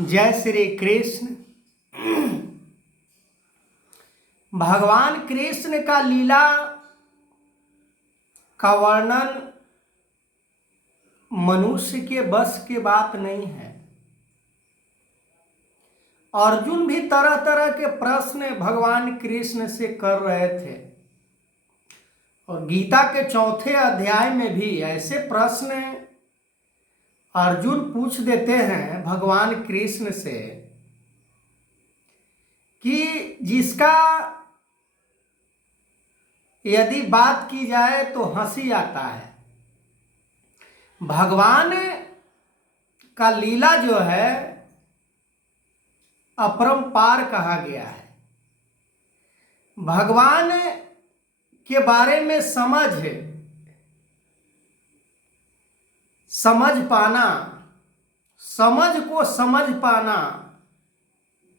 जय श्री कृष्ण। भगवान कृष्ण का लीला का वर्णन मनुष्य के बस की बात नहीं है। अर्जुन भी तरह तरह के प्रश्न भगवान कृष्ण से कर रहे थे और गीता के चौथे अध्याय में भी ऐसे प्रश्न अर्जुन पूछ देते हैं भगवान कृष्ण से कि जिसका यदि बात की जाए तो हंसी आता है। भगवान का लीला जो है अपरंपार कहा गया है। भगवान के बारे में समझ पाना, समझ पाना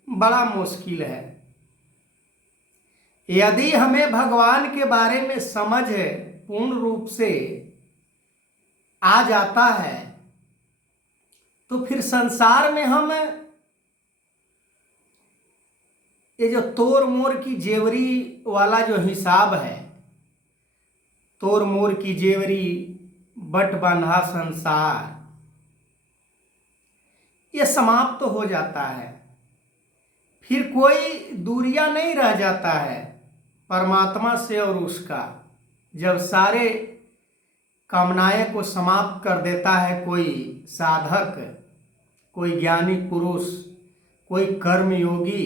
बड़ा मुश्किल है। यदि हमें भगवान के बारे में समझ पूर्ण रूप से आ जाता है तो फिर संसार में हम ये जो तोड़ मोड़ की जेवरी वाला जो हिसाब है, तोड़ मोड़ की जेवरी बट बंधा संसार, ये समाप्त तो हो जाता है। फिर कोई दूरियां नहीं रह जाता है परमात्मा से और उसका। जब सारे कामनाएं को समाप्त कर देता है कोई साधक, कोई ज्ञानी पुरुष, कोई कर्म योगी,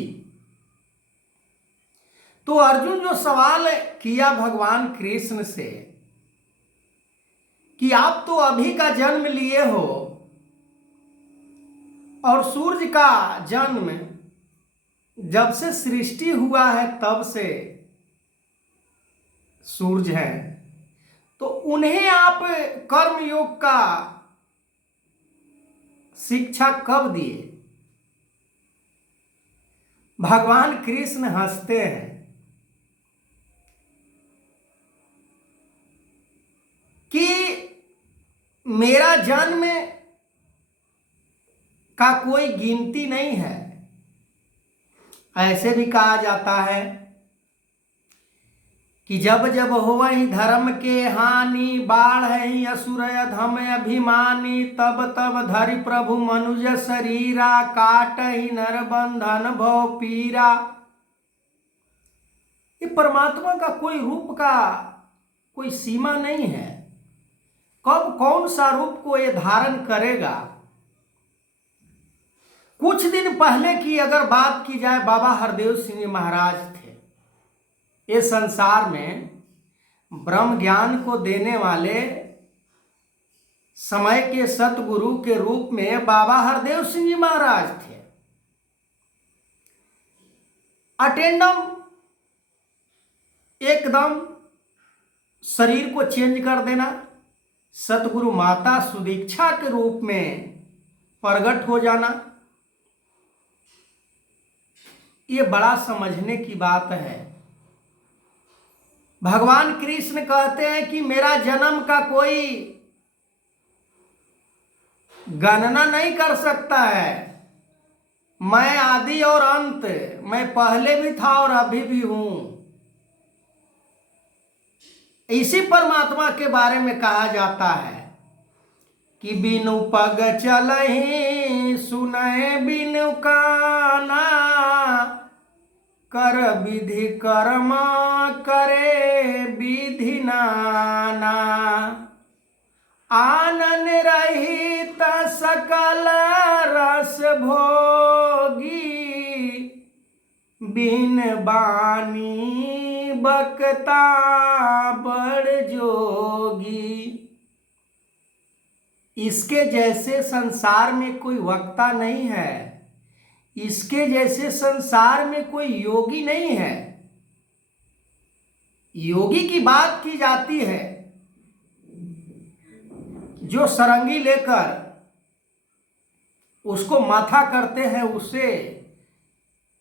तो अर्जुन जो सवाल किया भगवान कृष्ण से कि आप तो अभी का जन्म लिए हो और सूर्य का जन्म जब से सृष्टि हुआ है तब से सूर्य है, तो उन्हें आप कर्म योग का शिक्षा कब दिए? भगवान कृष्ण हंसते हैं कि मेरा जन्म का कोई गिनती नहीं है। ऐसे भी कहा जाता है कि जब जब होवहि धर्म के हानि, बाढ़ असुर अधम अभिमानी, तब तब धरि प्रभु मनुज शरीरा, काटहि नर बंधन भव पीरा। ये परमात्मा का कोई रूप का कोई सीमा नहीं है। कब कौन सा रूप को ये धारण करेगा। कुछ दिन पहले की अगर बात की जाए, बाबा हरदेव सिंह महाराज थे। ये संसार में ब्रह्म ज्ञान को देने वाले समय के सतगुरु के रूप में बाबा हरदेव सिंह जी महाराज थे। अटेंडम एकदम शरीर को चेंज कर देना, सतगुरु माता सुदीक्षा के रूप में प्रकट हो जाना, ये बड़ा समझने की बात है। भगवान कृष्ण कहते हैं कि मेरा जन्म का कोई गणना नहीं कर सकता है। मैं आदि और अंत, मैं पहले भी था और अभी भी हूं। इसी परमात्मा के बारे में कहा जाता है कि बिनु पग चलहि सुनहि बिनु काना, कर विधि कर्म करे विधि नाना, आनन रहित सकल रस भोगी, बिन बानी बकता बड़ जोगी। इसके जैसे संसार में कोई वक्ता नहीं है, इसके जैसे संसार में कोई योगी नहीं है। योगी की बात की जाती है जो सरंगी लेकर उसको माथा करते हैं, उसे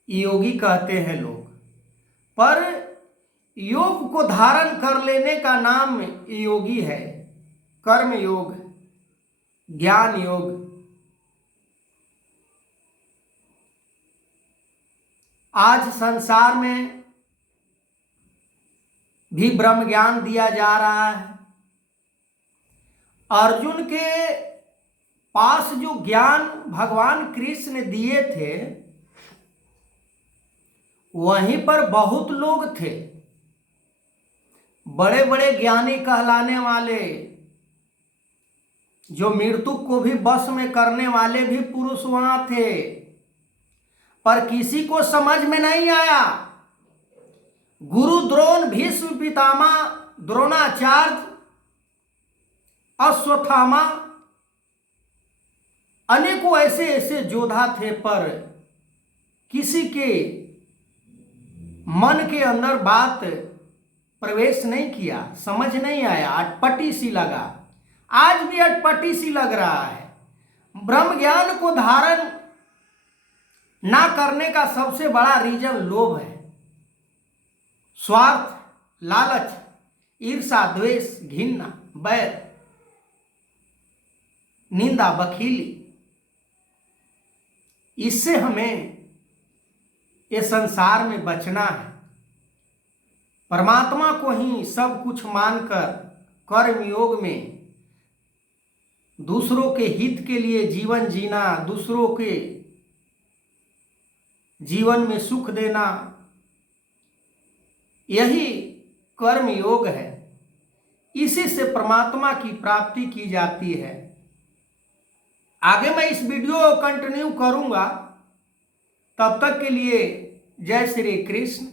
योगी कहते हैं लोग। पर योग को धारण कर लेने का नाम योगी है। कर्म योग, ज्ञान योग, आज संसार में भी ब्रह्म ज्ञान दिया जा रहा है। अर्जुन के पास जो ज्ञान भगवान कृष्ण दिए थे, वहीं पर बहुत लोग थे, बड़े बड़े ज्ञानी कहलाने वाले, जो मृत्यु को भी वश में करने वाले भी पुरुष वहां थे, पर किसी को समझ में नहीं आया। गुरु द्रोण, भीष्म पितामह, द्रोणाचार्य, अश्वत्थामा, अनेकों ऐसे ऐसे योद्धा थे, पर किसी के मन के अंदर बात प्रवेश नहीं किया, समझ नहीं आया, अटपटी सी लगा। आज भी अटपटी सी लग रहा है। ब्रह्म ज्ञान को धारण ना करने का सबसे बड़ा रीजन लोभ है, स्वार्थ, लालच, ईर्षा, द्वेष, घृणा, बैर, निंदा, बखीली। इससे हमें ये संसार में बचना है। परमात्मा को ही सब कुछ मानकर कर्म योग में दूसरों के हित के लिए जीवन जीना, दूसरों के जीवन में सुख देना, यही कर्म योग है। इसी से परमात्मा की प्राप्ति की जाती है। आगे मैं इस वीडियो को कंटिन्यू करूंगा। तब तक के लिए जय श्री कृष्ण।